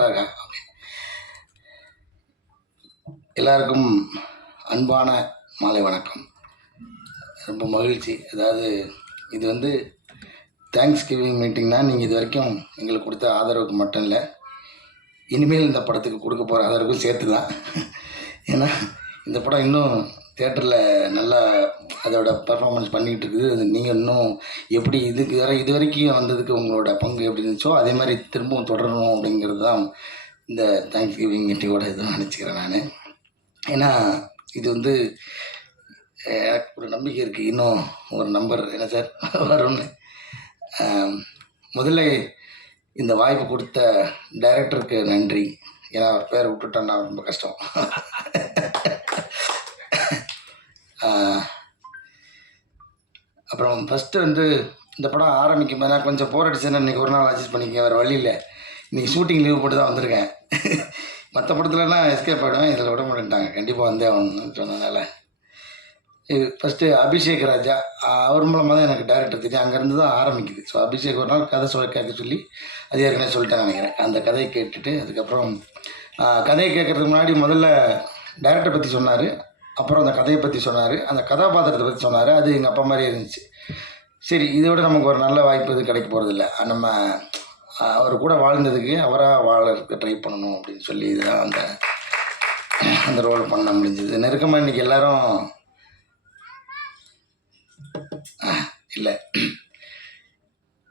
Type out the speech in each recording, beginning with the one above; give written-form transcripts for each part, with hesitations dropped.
கரெக்டாக இருக்கா? எல்லாருக்கும் அன்பான மாலை வணக்கம். ரொம்ப மகிழ்ச்சி. அதாவது இது வந்து தேங்க்ஸ் கிவிங் மீட்டிங் தான். நீங்கள் இது வரைக்கும் எங்களுக்கு கொடுத்த ஆதரவுக்கு மட்டும் இல்லை, இனிமேல் இந்த படத்துக்கு கொடுக்க போகிற ஆதரவுக்கும் சேர்த்து தான். ஏன்னா இந்த படம் இன்னும் தேட்டரில் நல்லா அதோட பர்ஃபார்மன்ஸ் பண்ணிக்கிட்டு இருக்குது. அது நீங்கள் இன்னும் எப்படி இது வரைக்கும் வந்ததுக்கு உங்களோட பங்கு எப்படி இருந்துச்சோ அதே மாதிரி திரும்பவும் தொடரணும் அப்படிங்கிறது தான் இந்த தேங்க்ஸ் கிவிங் மீட்டிங்கோட இதுன்னு நினச்சிக்கிறேன் நான். ஏன்னா இது வந்து எனக்கு ஒரு நம்பிக்கை இருக்குது, இன்னும் ஒரு நம்பர் என்ன சார் வரும்னு. முதல்ல இந்த வாய்ப்பு கொடுத்த டைரக்டருக்கு நன்றி. ஏன்னா அவர் பேரை விட்டுட்டோன்னா ரொம்ப கஷ்டம். அப்புறம் ஃபஸ்ட்டு வந்து இந்த படம் ஆரம்பிக்கும் போது நான் கொஞ்சம் போர் அடிச்சேன்னா இன்றைக்கி ஒரு நாள் அட்ஜஸ்ட் பண்ணிக்க, வேறு வழி இல்லை. இன்றைக்கி ஷூட்டிங் லீவ் போட்டு தான் வந்திருக்கேன். மற்ற படத்துலலாம் எஸ்கேப் ஆகிடுவேன், இதில் விட மாட்டேன்ட்டாங்க, கண்டிப்பாக வந்தே ஆகணும்னு சொன்னதுனால. இது ஃபஸ்ட்டு அபிஷேக் ராஜா, அவர் மூலமாக தான் எனக்கு டைரக்டர் தெரியும், அங்கேருந்து தான் ஆரம்பிக்குது. ஸோ அபிஷேக் ஒரு நாள் கதை கேட்க சொல்லி அது ஏற்கனவே சொல்லிட்டேன் நினைக்கிறேன். அந்த கதையை கேட்டுட்டு அதுக்கப்புறம் கதையை கேட்குறதுக்கு முன்னாடி முதல்ல டைரக்டரை பற்றி சொன்னார், அப்புறம் அந்த கதையை பற்றி சொன்னார், அந்த கதாபாத்திரத்தை பற்றி சொன்னார். அது எங்கள் அப்பா மாதிரியே இருந்துச்சு. சரி, இதோட நமக்கு ஒரு நல்ல வாய்ப்பு இது கிடைக்க போகிறதில்ல, நம்ம அவர் கூட வாழ்ந்ததுக்கு அவராக வாழறதுக்கு ட்ரை பண்ணணும் அப்படின்னு சொல்லி இதுதான் அந்த ரோல் பண்ண முடிஞ்சது. நெருக்கமாக இன்றைக்கி எல்லோரும் இல்லை,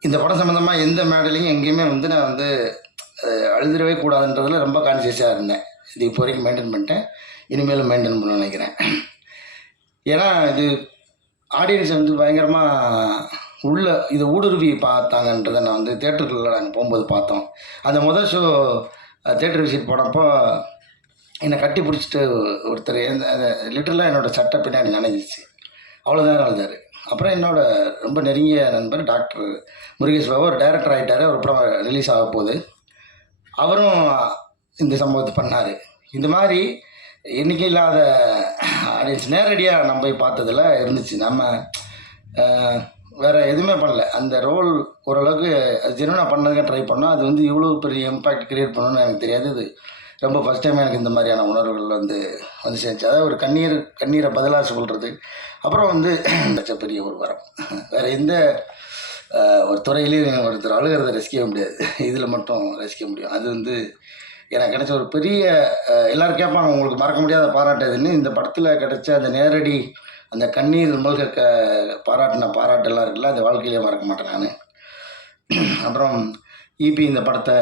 இந்த படம் சம்மந்தமாக எந்த மேடலையும் எங்கேயுமே வந்து நான் வந்து அழுதுடவே கூடாதுன்றதில் ரொம்ப கான்சியஸாக இருந்தேன். இது இப்போ வரைக்கும் மெயின்டைன் பண்ணிட்டேன், இனிமேலும் மெயின்டைன் பண்ண நினைக்கிறேன். ஏன்னா இது ஆடியன்ஸ் வந்து பயங்கரமாக இதை ஊடுருவி பார்த்தாங்கன்றதை நான் வந்து தேட்டருக்குள்ள நாங்கள் போகும்போது பார்த்தோம். அந்த முதல் ஷோ தேட்டர் விசிட் போனப்போ என்னை கட்டி பிடிச்சிட்டு ஒருத்தர் லிட்டரலாக என்னோடய சட்டை பின்னாடி நினைஞ்சிச்சு, அவ்வளோதான் அழுதார். அப்புறம் என்னோடய ரொம்ப நெருங்கிய நண்பர் டாக்டர் முருகேஷ் பாபு, ஒரு டைரக்டர் ஆகிட்டார், ஒரு படம் ரிலீஸ் ஆக போகுது, அவரும் இந்த சம்பவத்தை பண்ணார். இந்த மாதிரி எண்ணிக்கை இல்லாத ஆடியன்ஸ் நேரடியாக நம்ம போய் பார்த்ததில் இருந்துச்சு. நம்ம வேறு எதுவுமே பண்ணல, அந்த ரோல் ஓரளவுக்கு ஜெனுவனாக பண்ணதுக்கு ட்ரை பண்ணோம். அது வந்து இவ்வளோ பெரிய இம்பேக்ட் க்ரியேட் பண்ணணும்னு எனக்கு தெரியாது. இது ரொம்ப ஃபஸ்ட் டைம் எனக்கு இந்த மாதிரியான உணர்வுகள் வந்து சேர்ந்துச்சு. அதாவது ஒரு கண்ணீரை பதிலாக சொல்கிறது, அப்புறம் வந்து பெரிய ஒரு வரம். வேறு எந்த ஒரு துறையிலையும் ஒருத்தர் அழுகிறத ரசிக்க முடியாது, இதில் மட்டும் ரசிக்க முடியும். அது வந்து எனக்கு கிடைச்ச ஒரு பெரிய, எல்லோரும் கேட்பாங்க உங்களுக்கு மறக்க முடியாத பாராட்டுதுன்னு. இந்த படத்தில் கிடைச்ச அந்த நேரடி அந்த கண்ணீர் மல்க பாராட்டெல்லாம் இருக்குல்ல, அந்த வாழ்க்கையிலே மறக்க மாட்டேன் நான். அப்புறம் ஈபி, இந்த படத்தை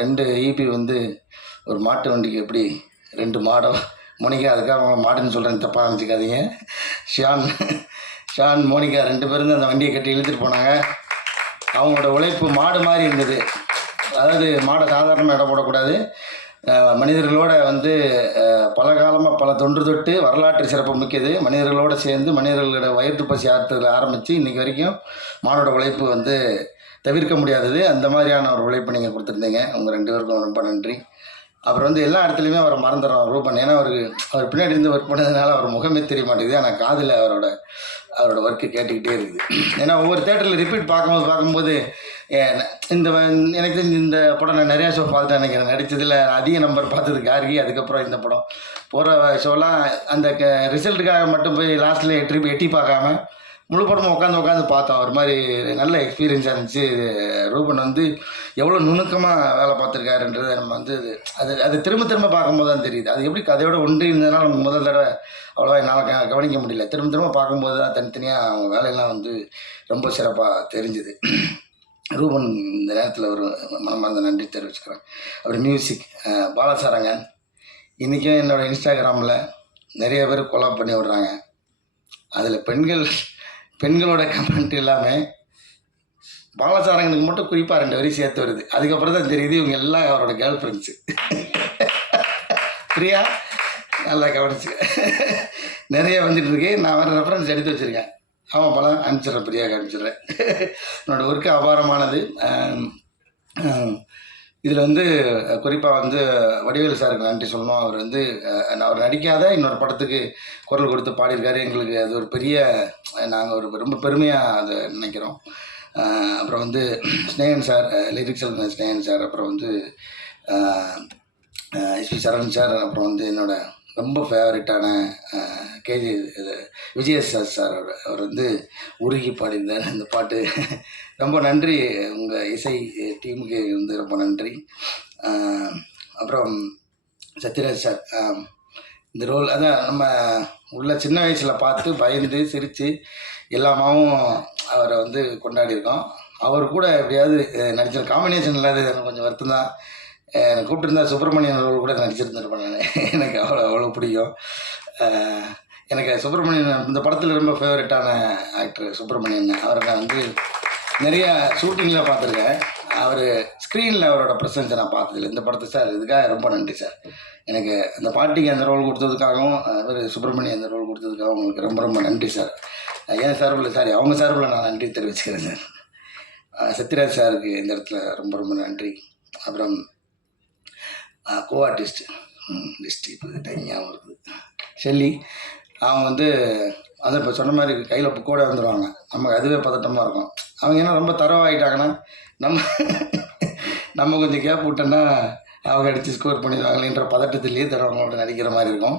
2 ஈபி வந்து ஒரு மாட்டு வண்டிக்கு எப்படி 2 மாடோ, மோனிகா, அதுக்காக அவங்க மாடுன்னு சொல்கிறேன்னு தப்பாக நினச்சிக்காதீங்க. ஷான் மோனிகா 2 பேரும் தான் அந்த வண்டியை கட்டி இழுத்துட்டு போனாங்க. அவங்களோட உழைப்பு மாடு மாதிரி இருந்தது. அதாவது மாடை சாதாரணமாக இடம் போடக்கூடாது, மனிதர்களோட வந்து பல காலமாக பல தொன்று தொட்டு வரலாற்று சிறப்பு மிக்கது. மனிதர்களோடு சேர்ந்து மனிதர்களோட வயிற்று பசி ஆற்றுறதுல ஆரம்பித்து இன்றைக்கி வரைக்கும் மாடோட உழைப்பு வந்து தவிர்க்க முடியாதது. அந்த மாதிரியான ஒரு உழைப்பு நீங்கள் கொடுத்துருந்தீங்க, உங்கள் 2 பேருக்கும் ரொம்ப நன்றி. அப்புறம் வந்து எல்லா இடத்துலையுமே அவரை மறந்துடுறோம் ரூபன். ஏன்னா அவர் பின்னாடி இருந்து ஒர்க் பண்ணதுனால அவர் முகமே தெரிய மாட்டேங்குது, ஆனால் காதில் அவரோட ஒர்க்கு கேட்டுக்கிட்டே இருக்குது. ஏன்னா ஒவ்வொரு தேட்டரில் ரிப்பீட் பார்க்கும்போது எனக்கு இந்த படம் நான் நிறையா ஷோ பார்த்துட்டேன் நினைக்கிறேன். நடித்ததில் அதிக நம்பர் பார்த்தது கார்கி, அதுக்கப்புறம் இந்த படம். போகிற ஷோலாம் அந்த ரிசல்ட்டுக்காக மட்டும் போய் லாஸ்ட்டில் எட்டி பார்க்காம முழு படமும் உட்காந்து பார்த்தோம். ஒரு மாதிரி நல்ல எக்ஸ்பீரியன்ஸாக இருந்துச்சு. ரூபன் வந்து எவ்வளோ நுணுக்கமாக வேலை பார்த்துருக்காருன்றது நம்ம வந்து அது திரும்ப பார்க்கும்போது தான் தெரியுது. அது எப்படி கதையோட ஒன்றி இருந்ததுனால நமக்கு முதல் தடவை அவ்வளோவா என்னால் கவனிக்க முடியல. திரும்ப பார்க்கும்போது தான் தனித்தனியாக அவங்க வேலையெல்லாம் வந்து ரொம்ப சிறப்பாக தெரிஞ்சுது. ரூபன் இந்த நேரத்தில் ஒரு மனமார்ந்த நன்றி தெரிவிச்சுக்கிறேன். அப்புறம் மியூசிக் பாலசாரங்கன், இன்றைக்கும் என்னோடய இன்ஸ்டாகிராமில் நிறைய பேர் கொலாப் பண்ணி விடுறாங்க. அதில் பெண்களோட கமெண்ட் எல்லாமே பாலசாரங்கனுக்கு மட்டும் குறிப்பாக 2 வரி சேர்த்து வருது. அதுக்கப்புறம் தான் தெரியுது இவங்க எல்லாம் அவரோட கேர்ள் ஃப்ரெண்ட்ஸு. பிரியா நல்லா கவனிச்சு நிறைய வந்துட்டுருக்கு. நான் வேறு ரெஃபரன்ஸ் எடுத்து வச்சுருக்கேன். ஆமாம், பல அனுப்பிச்சிட்றேன், பிரியாவுக்கு அனுப்பிச்சிட்றேன். என்னோடய ஒர்க்கு அபாரமானது. இதில் வந்து குறிப்பாக வந்து வடிவேலு சாருக்கு நன்றி சொல்லணும். அவர் வந்து அவர் நடிக்காத இன்னொரு படத்துக்கு குரல் கொடுத்து பாடியிருக்காரு. எங்களுக்கு அது ஒரு பெரிய, நாங்கள் ரொம்ப பெருமையாக அதை நினைக்கிறோம். அப்புறம் வந்து ஸ்னேகன் சார், லிரிக்ஸ் எழுதின ஸ்னேகன் சார், அப்புறம் வந்து எஸ்பி சரண் சார், அப்புறம் வந்து என்னோட ரொம்ப ஃபேவரட்டான கேஜி இது விஜயசாஸ் சார். அவர் வந்து உருகி பாடியிருந்தார் அந்த பாட்டு. ரொம்ப நன்றி உங்கள் இசை டீமுக்கு வந்து ரொம்ப நன்றி. அப்புறம் சத்யராஜ் சார், இந்த ரோல் அதான் நம்ம உள்ள சின்ன வயசில் பார்த்து பயந்து சிரித்து எல்லாமாவும் அவரை வந்து கொண்டாடியிருக்கோம். அவர் கூட எப்படியாவது நடிச்சிட காம்பினேஷன் இல்லாத எனக்கு கொஞ்சம் வருத்தம் தான். எனக்கு கூப்பிட்டுருந்தா சுப்பிரமணியன் ரோல் கூட நடிச்சிருந்துருப்பேன் நான். எனக்கு அவ்வளோ பிடிக்கும். எனக்கு சுப்பிரமணியன் இந்த படத்தில் ரொம்ப ஃபேவரட்டான ஆக்டர் சுப்பிரமணியன். அவரை நான் வந்து நிறையா ஷூட்டிங்கில் பார்த்துருக்கேன். அவர் ஸ்க்ரீனில் அவரோட ப்ரெசன்ஸை நான் பார்த்ததில்லை. இந்த படத்தை சார் இதுக்காக ரொம்ப நன்றி சார். எனக்கு அந்த பாட்டிக்கு அந்த ரோல் கொடுத்ததுக்காகவும் அவர் சுப்பிரமணியன் அந்த ரோல் கொடுத்ததுக்காகவும் உங்களுக்கு ரொம்ப ரொம்ப நன்றி சார். ஏன் சார்பில் சாரி அவங்க சார்பில் நான் நன்றி தெரிவிச்சுக்கிறேன் சார். சத்யராஜ் சாருக்கு இந்த இடத்துல ரொம்ப ரொம்ப நன்றி. அப்புறம் கோ ஆர்டிஸ்ட் லிஸ்ட் இப்போ ஞாபகம் இருக்குது, ஷெல்லி. அவங்க வந்து அதை இப்போ சொன்ன மாதிரி கையில் புக்கோட வந்துடுவாங்க. நமக்கு அதுவே பதட்டமாக இருக்கும். அவங்க ஏன்னா ரொம்ப தரவாகிட்டாங்கன்னா நம்ம கொஞ்சம் கேப் விட்டோன்னா அவங்க அடித்து ஸ்கோர் பண்ணிடுவாங்களேன்ற பதட்டத்திலேயே தரவங்களோட நடிக்கிற மாதிரி இருக்கும்.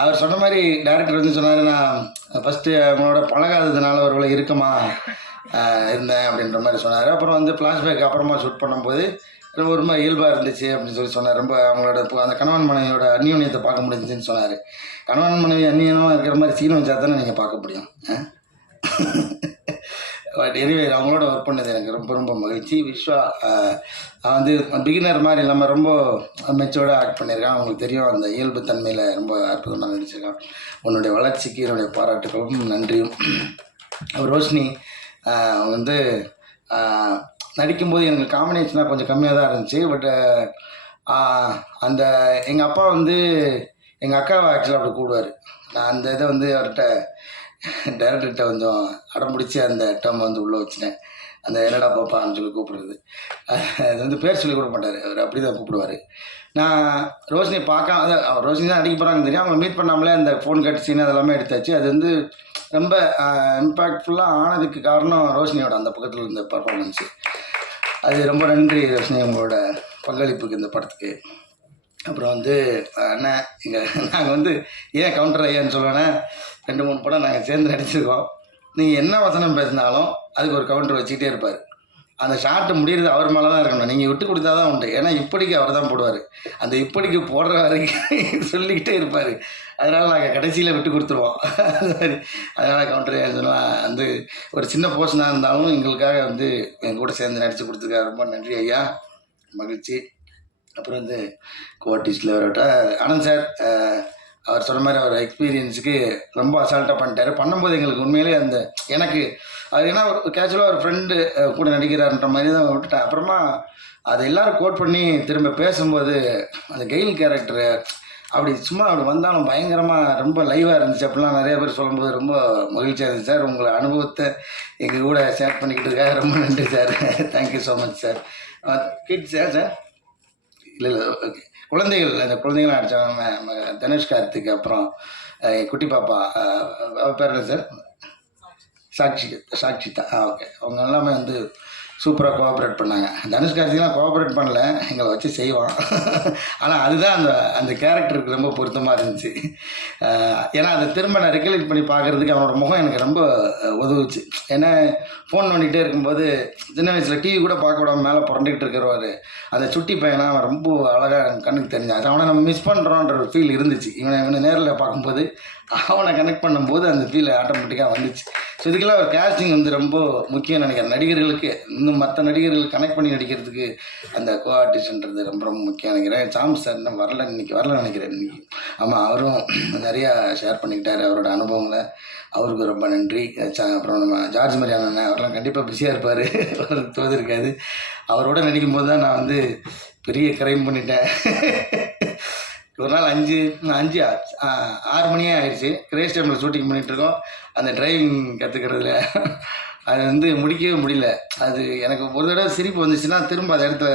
அவர் சொன்ன மாதிரி டேரக்டர் வந்து சொன்னார், நான் ஃபஸ்ட்டு அவங்களோட பழகாததுனால அவர்களை இறுக்கமாக இருந்தேன் அப்படின்ற மாதிரி சொன்னார். அப்புறம் வந்து ஃப்ளாஷ்பேக் அப்புறமா ஷூட் பண்ணும்போது ரொம்ப இயல்பாக இருந்துச்சு அப்படின்னு சொல்லி சொன்னார். ரொம்ப அவங்களோட அந்த கணவன் மனைவியோட அந்யோன்யத்தை பார்க்க முடிஞ்சுன்னு சொன்னார். கணவன் மனைவி அந்நியமாக இருக்கிற மாதிரி சீனம் வச்சா தானே நீங்கள் பார்க்க முடியும். பட் எனிவே அவங்களோட ஒர்க் பண்ணது எனக்கு ரொம்ப ரொம்ப மகிழ்ச்சி. விஸ்வா வந்து பிகினர் மாதிரி இல்லாமல் ரொம்ப மெச்சோர்டாக ஆக்ட் பண்ணியிருக்கான். அவங்களுக்கு தெரியும் அந்த இயல்பு தன்மையில் ரொம்ப அற்புதமாக நடிச்சிருக்கான். உன்னுடைய வளர்ச்சிக்கு என்னுடைய பாராட்டுகளும் நன்றியும். ரோஷினி அவங்க வந்து நடிக்கும்போது எனக்கு காம்பினேஷனாக கொஞ்சம் கம்மியாக தான் இருந்துச்சு. பட் அந்த எங்கள் அப்பா வந்து எங்கள் அக்காவை ஆக்சுவலாக அப்படி கூடுவார். நான் அந்த இதை வந்து அவர்கிட்ட டைரக்டர்கிட்ட கொஞ்சம் அடம்பிடிச்சி அந்த டேர்ம் வந்து உள்ளே வச்சுட்டேன். அந்த என்னடா பாப்பான்னு சொல்லி கூப்பிடுறது, அது வந்து பேர் சொல்லி கொடுக்க மாட்டார். அவர் அப்படி தான் கூப்பிடுவார். நான் ரோஷினியை பார்க்க அதை ரோஷினி தான் நடிக்க போகிறாங்கன்னு தெரியும். அவங்க மீட் பண்ணாமலே அந்த ஃபோன் கட் சீன் அதெல்லாமே எடுத்தாச்சு. அது வந்து ரொம்ப இம்பேக்ட்ஃபுல்லாக ஆனதுக்கு காரணம் ரோஷினியோட அந்த பக்கத்தில் இருந்த பர்ஃபார்மன்ஸு. அது ரொம்ப நன்றி ரோஷினி உங்களோட பங்களிப்புக்கு இந்த படத்துக்கு. அப்புறம் வந்து அண்ணன் நாங்கள் வந்து ஏன் கவுண்டர் ஐயான்னு சொல்லுவேன்னா, 2-3 படம் நாங்கள் சேர்ந்து நடிச்சிருக்கோம். நீங்கள் என்ன வசனம் பேசினாலும் அதுக்கு ஒரு கவுண்டர் வச்சுக்கிட்டே இருப்பார். அந்த ஷார்ட்டு முடிகிறது அவர் மேலே தான் இருக்கணும். நீங்கள் விட்டு கொடுத்தா தான் உண்டு. ஏன்னா இப்படிக்கு அவர் தான் போடுவார். அந்த இப்படிக்கு போடுற வரைக்கும் சொல்லிக்கிட்டே இருப்பார். அதனால் நாங்கள் கடைசியில் விட்டு கொடுத்துருவோம். அது மாதிரி அதனால் கவுண்டர் சொன்னால் வந்து ஒரு சின்ன போர்ஷனாக இருந்தாலும் எங்களுக்காக வந்து எங்கள் கூட சேர்ந்து நடித்து கொடுத்துருக்காரு. ரொம்ப நன்றி ஐயா, மகிழ்ச்சி. அப்புறம் வந்து கோஆர்டிஸ்டில் வரட்ட ஆனந்த் சார், அவர் சொன்ன மாதிரி அவர் எக்ஸ்பீரியன்ஸுக்கு ரொம்ப அசால்ட்டாக பண்ணிட்டார். பண்ணும்போது எங்களுக்கு உண்மையிலே அந்த எனக்கு அது ஏன்னா ஒரு கேஷுவலாக ஒரு ஃப்ரெண்டு கூட நடிக்கிறாருன்ற மாதிரி தான் விட்டுட்டேன். அப்புறமா அதை எல்லோரும் கோட் பண்ணி திரும்ப பேசும்போது அந்த கெயில் கேரக்டரு அப்படி சும்மா அப்படி வந்தாலும் பயங்கரமாக ரொம்ப லைவாக இருந்துச்சு. அப்படிலாம் நிறைய பேர் சொல்லும்போது ரொம்ப மகிழ்ச்சியாக இருந்துச்சு சார். உங்களை அனுபவத்தை எங்கள் கூட ஷேர் பண்ணிக்கிட்டதுக்காக ரொம்ப நன்றி sir. Thank you so much sir. Kids sir இல்லை ஓகே குழந்தைகள் அந்த குழந்தைகளாம் அடித்தாங்க தனுஷ் கார்த்திக், அப்புறம் குட்டி பாப்பா பேர் என்ன சார், சாக்ஷிதா ஓகே. அவங்க எல்லாமே வந்து சூப்பராக கோஆப்ரேட் பண்ணாங்க. தனுஷ் கார்த்திக்லாம் கோஆப்ரேட் பண்ணல, எங்களை வச்சு செய்வான். ஆனால் அதுதான் அந்த அந்த கேரக்டருக்கு ரொம்ப பொருத்தமாக இருந்துச்சு. ஏன்னா அதை திரும்ப நான் ரெக்கலெக்ட் பண்ணி பார்க்குறதுக்கு அவனோட முகம் எனக்கு ரொம்ப உதவுச்சு. ஏன்னா ஃபோன் பண்ணிகிட்டே இருக்கும்போது சின்ன வயசில் டிவி கூட பார்க்க விடாமல் மேலே புரண்டிக்கிட்டு இருக்கிறவர் அந்த சுட்டி பையனா அவன் ரொம்ப அழகாக கண்ணுக்கு தெரிஞ்சான். அது அவனை நம்ம மிஸ் பண்ணுறோன்ற ஒரு ஃபீல் இருந்துச்சு. இவனை நேரில் பார்க்கும்போது அவனை கனெக்ட் பண்ணும்போது அந்த ஃபீல் ஆட்டோமேட்டிக்காக வந்துச்சு. ஸோ இதுக்கெல்லாம் ஒரு கேஸ்டிங் வந்து ரொம்ப முக்கியம் நினைக்கிறேன். நடிகர்களுக்கு இன்னும் மற்ற நடிகர்கள் கனெக்ட் பண்ணி நடிக்கிறதுக்கு அந்த கோ ஆர்டிஸ்ட்ன்றது ரொம்ப ரொம்ப முக்கியம் நினைக்கிறேன். சாம் சார் இன்னும் வரல நினைக்கிறேன் இன்றைக்கி. ஆமாம், அவரும் நிறையா ஷேர் பண்ணிக்கிட்டார் அவரோட அனுபவங்களை. அவருக்கு ரொம்ப நன்றி. அப்புறம் நம்ம ஜார்ஜ் மரியான் அண்ணன் அவரெல்லாம் கண்டிப்பாக பிஸியாக இருப்பார், அவருக்கு தோது இருக்காது. அவரோட நடிக்கும்போது தான் நான் வந்து பெரிய கிரைம் பண்ணிட்டேன். ஒரு நாள் 6 மணியே ஆயிடுச்சு. கிரேஸ் டைமில் ஷூட்டிங் பண்ணிகிட்ருக்கோம். அந்த டிரைவிங் கற்றுக்கிறதுல அது வந்து முடிக்கவே முடியல. அது எனக்கு ஒரு தடவை சிரிப்பு வந்துச்சுன்னா திரும்ப அந்த இடத்துல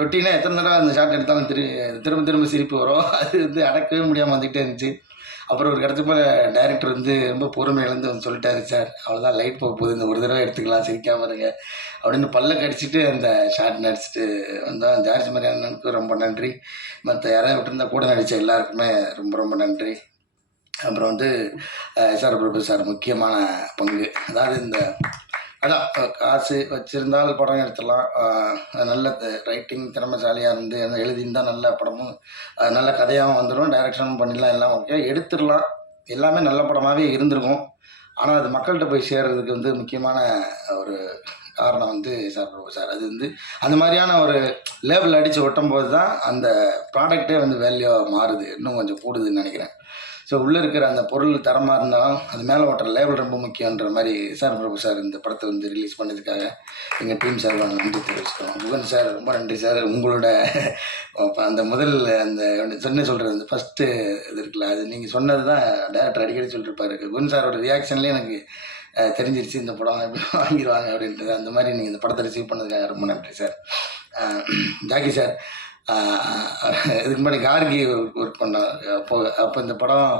ரொட்டீனாக எத்தனை தடவை அந்த ஷாட் எடுத்தாலும் திரும்ப திரும்ப சிரிப்பு வரும். அது வந்து அடக்கவே முடியாமல் வந்துக்கிட்டே இருந்துச்சு. அப்புறம் ஒரு இடத்துக்கு மேலே டைரக்டர் வந்து ரொம்ப பொறுமை இழந்து வந்து சொல்லிட்டாரு, சார் அவ்வளோதான் லைட் போக போகுது, இந்த ஒரு தடவை எடுத்துக்கலாம், சிரிக்காம இருங்க அப்படின்னு பல்ல கடிச்சிட்டு அந்த ஷாட் நடிச்சிட்டு வந்தோம். ஜார்ஜ் மரியாதை அண்ணனுக்கு ரொம்ப நன்றி. மற்ற யாராவது விட்டுருந்தா கூட நடித்த எல்லாருக்குமே ரொம்ப ரொம்ப நன்றி. அப்புறம் வந்து எஸ்ஆர் பிரபு சார் முக்கியமான பங்கு. அதாவது இந்த அதான் காசு வச்சுருந்தால் படம் எடுத்துடலாம். நல்ல ரைட்டிங் திறமைசாலியாக இருந்து எழுதியிருந்தால் நல்ல படமும் நல்ல கதையாகவும் வந்துடும், டைரக்ஷனும் பண்ணிடலாம், எல்லாம் ஓகே எடுத்துடலாம். எல்லாமே நல்ல படமாகவே இருந்திருக்கும். ஆனால் அது மக்கள்கிட்ட போய் சேர்றதுக்கு வந்து முக்கியமான ஒரு காரணம் வந்து எஸ்ஆர் பிரபு சார். அது வந்து அந்த மாதிரியான ஒரு லேபிள் அடித்து ஒட்டும் போது தான் அந்த ப்ராடக்டே வந்து வேல்யூவாக மாறுது, இன்னும் கொஞ்சம் கூடுதுன்னு நினைக்கிறேன். ஸோ உள்ளே இருக்கிற அந்த பொருள் தரமாக இருந்தாலும் அது மேலே ஓட்டுற லேபிள் ரொம்ப முக்கியன்ற மாதிரி எஸ்ஆர் பிரபு சார் இந்த படத்தை வந்து ரிலீஸ் பண்ணதுக்காக எங்கள் டீம் சார் நன்றி தெரிவிச்சுக்கிறோம். புகன் சார் ரொம்ப நன்றி சார். உங்களோட அந்த முதல் அந்த சொன்ன சொல்கிறது அந்த ஃபஸ்ட்டு இது இருக்குல்ல, அது நீங்கள் சொன்னது தான் டேரக்டர் அடிக்கடி சொல்லிட்டுருப்பாரு. புகன் சாரோட ரியாக்ஷன்லேயே எனக்கு தெரிஞ்சிருச்சு இந்த படம் எப்படி வாங்கிடுவாங்க அப்படின்றது. அந்த மாதிரி நீங்கள் இந்த படத்தை ரிசீவ் பண்ணதுக்காக ரொம்ப நன்றி சார். ஜாக்கி சார் இதுக்கு முன்னாடி கார்கி ஒர்க் பண்ணார். அப்போ இந்த படம்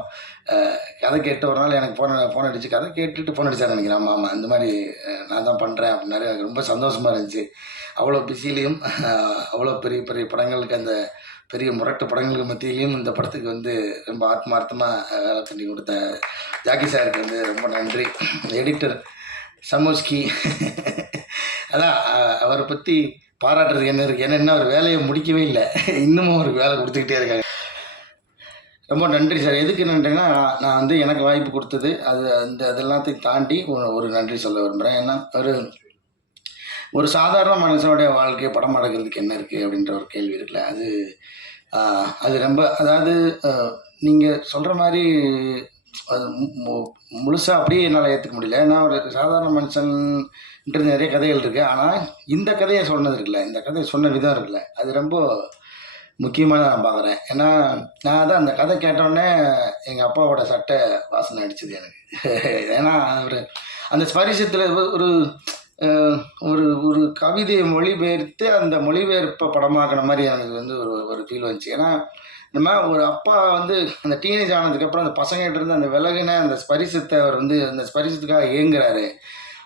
கதை கேட்டு ஒரு நாள் எனக்கு ஃபோன் அடிச்சு கதை கேட்டுட்டு ஃபோன் அடிச்சார் நினைக்கிறேன். ஆமாம் ஆமாம், இந்த மாதிரி நான் தான் பண்ணுறேன் அப்படின்னாரு. எனக்கு ரொம்ப சந்தோஷமாக இருந்துச்சு. அவ்வளோ பிஸிலையும் அவ்வளோ பெரிய பெரிய படங்களுக்கு அந்த பெரிய முரட்டு படங்களுக்கு மத்தியிலையும் இந்த படத்துக்கு வந்து ரொம்ப ஆத்மார்த்தமாக வேலை பண்ணி கொடுத்த ஜாக்கி சாருக்கு வந்து ரொம்ப நன்றி. எடிட்டர் சமோஸ்கி அதான் அவரை பற்றி பாராட்டுறதுக்கு என்ன இருக்குது, ஏன்னா அவர் வேலையை முடிக்கவே இல்லை, இன்னமும் அவருக்கு வேலை கொடுத்துக்கிட்டே இருக்காங்க. ரொம்ப நன்றி சார். எதுக்கு நன்றின்னா, நான் வந்து எனக்கு வாய்ப்பு கொடுத்தது அது எல்லாத்தையும் தாண்டி ஒரு நன்றி சொல்ல விரும்புகிறேன். ஏன்னா ஒரு சாதாரண மனுஷனுடைய வாழ்க்கையை படம் எடுக்கிறதுக்கு என்ன இருக்குது அப்படின்ற ஒரு கேள்வி இருக்குல்ல, அது ரொம்ப அதாவது நீங்கள் சொல்கிற மாதிரி அது முழுசாக அப்படியே என்னால் ஏற்றுக்க முடியல. ஏன்னா ஒரு சாதாரண மனுஷன்ன்றது நிறைய கதைகள் இருக்குது. ஆனால் இந்த கதையை சொன்னது இருக்குல்ல, இந்த கதையை சொன்ன விதம் இருக்குல்ல, அது ரொம்ப முக்கியமாக நான் பார்க்குறேன். ஏன்னா நான் தான் அந்த கதை கேட்டோடனே எங்கள் அப்பாவோட சட்டை வாசனை அடிச்சது எனக்கு. ஏன்னா அவர் அந்த ஸ்பரிசத்தில் ஒரு ஒரு ஒரு கவிதையை மொழிபெயர்த்து அந்த மொழிபெயர்ப்பை படமாக்கின மாதிரி எனக்கு வந்து ஒரு ஃபீல் வந்துச்சு. ஏன்னா நம்ம ஒரு அப்பா வந்து அந்த டீனேஜ் ஆனதுக்கப்புறம் அந்த பசங்கள்கிட்ட இருந்து அந்த விலகின அந்த ஸ்பரிசத்தை அவர் வந்து அந்த ஸ்பரிசத்துக்காக ஏங்குறாரு.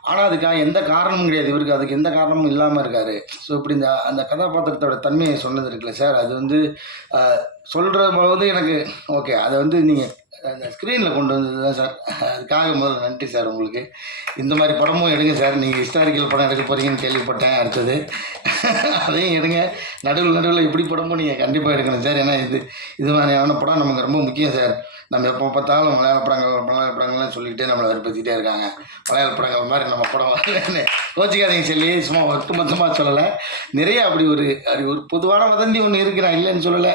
ஆனால் அதுக்காக எந்த காரணமும் கிடையாது, இவருக்கு அதுக்கு எந்த காரணமும் இல்லாமல் இருக்கார். ஸோ இப்படி அந்த கதாபாத்திரத்தோட தன்மையை சொன்னது இருக்குல்ல சார், அது வந்து சொல்கிற போது எனக்கு ஓகே, அதை வந்து நீங்கள் அந்த ஸ்க்ரீனில் கொண்டு வந்தது தான் சார். அதுக்காக முதல்ல நன்றி சார் உங்களுக்கு. இந்த மாதிரி படமும் எடுங்க சார். நீங்கள் ஹிஸ்டாரிக்கல் படம் எடுக்க போகிறீங்கன்னு கேள்விப்பட்டேன். அடுத்தது அதையும் எடுங்க. நடுவில் இப்படி படமும் நீங்கள் கண்டிப்பாக எடுக்கணும் சார். ஏன்னா இது மாதிரியான படம் நமக்கு ரொம்ப முக்கியம் சார். நம்ம எப்போ பார்த்தாலும் மலையாள படங்கள்லாம் சொல்லிக்கிட்டே நம்மளை வெறுப்பேற்றிக்கிட்டே இருக்காங்க. மலையாள படங்கள் மாதிரி நம்ம படம் வரலன்னு கோச்சிக்காதீங்க சொல்லி சும்மா ஒட்டுமொத்தமாக சொல்லலை. நிறைய அப்படி ஒரு பொதுவான வதந்தி ஒன்று இருக்குது, நான் இல்லைன்னு சொல்லலை.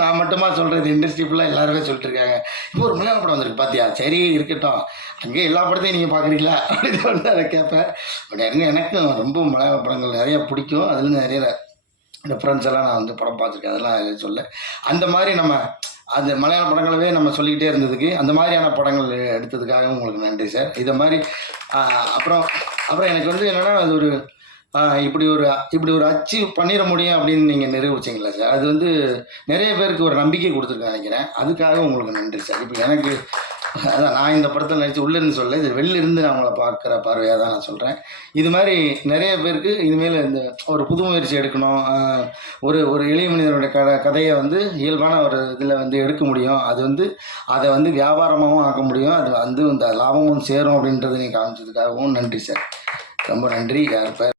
நான் மட்டுமா சொல்கிறது, இண்டஸ்ட்ரி ஃபுல்லாக எல்லாருமே சொல்லிட்டு இருக்காங்க. இப்போ ஒரு மலையாள படம் வந்திருக்கு பார்த்தியா, சரி இருக்கட்டும், அங்கேயே எல்லா படத்தையும் நீங்கள் பார்க்குறீங்களா அப்படின்னு வந்து அதை கேட்பேன். அப்படி எனக்கும் ரொம்ப மலையாள படங்கள் நிறையா பிடிக்கும். அதுலேருந்து நிறைய ரெஃபரன்ஸ் எல்லாம் நான் வந்து படம் பார்த்துருக்கேன், அதெல்லாம் சொல்ல. அந்த மாதிரி நம்ம அந்த மலையாள படங்களவே நம்ம சொல்லிக்கிட்டே இருந்ததுக்கு அந்த மாதிரியான படங்கள் எடுத்ததுக்காக உங்களுக்கு நன்றி சார். இதை மாதிரி அப்புறம் எனக்கு வந்து என்னென்னா, அது ஒரு இப்படி ஒரு அச்சீவ் பண்ணிட முடியும் அப்படின்னு நீங்கள் நிரூபிச்சிங்களா சார். அது வந்து நிறைய பேருக்கு ஒரு நம்பிக்கை கொடுத்துருக்கேன் நினைக்கிறேன். அதுக்காக உங்களுக்கு நன்றி சார். இப்போ எனக்கு அதான் நான் இந்த படத்தில் நடித்து உள்ளேருந்து சொல்ல, இது வெளிலிருந்து நான் அவங்கள பார்க்குற பார்வையாக தான் நான் சொல்கிறேன். இது மாதிரி நிறைய பேருக்கு இனிமேல் இந்த ஒரு புது முயற்சி எடுக்கணும், ஒரு எளிய மனிதனுடைய கதையை வந்து இயல்பான ஒரு இதில் வந்து எடுக்க முடியும், அது வந்து அதை வந்து வியாபாரமாகவும் ஆக்க முடியும், அது வந்து இந்த லாபமும் சேரும் அப்படின்றத நீங்கள் காமிச்சதுக்காகவும் நன்றி சார். ரொம்ப நன்றி. யார் பேர்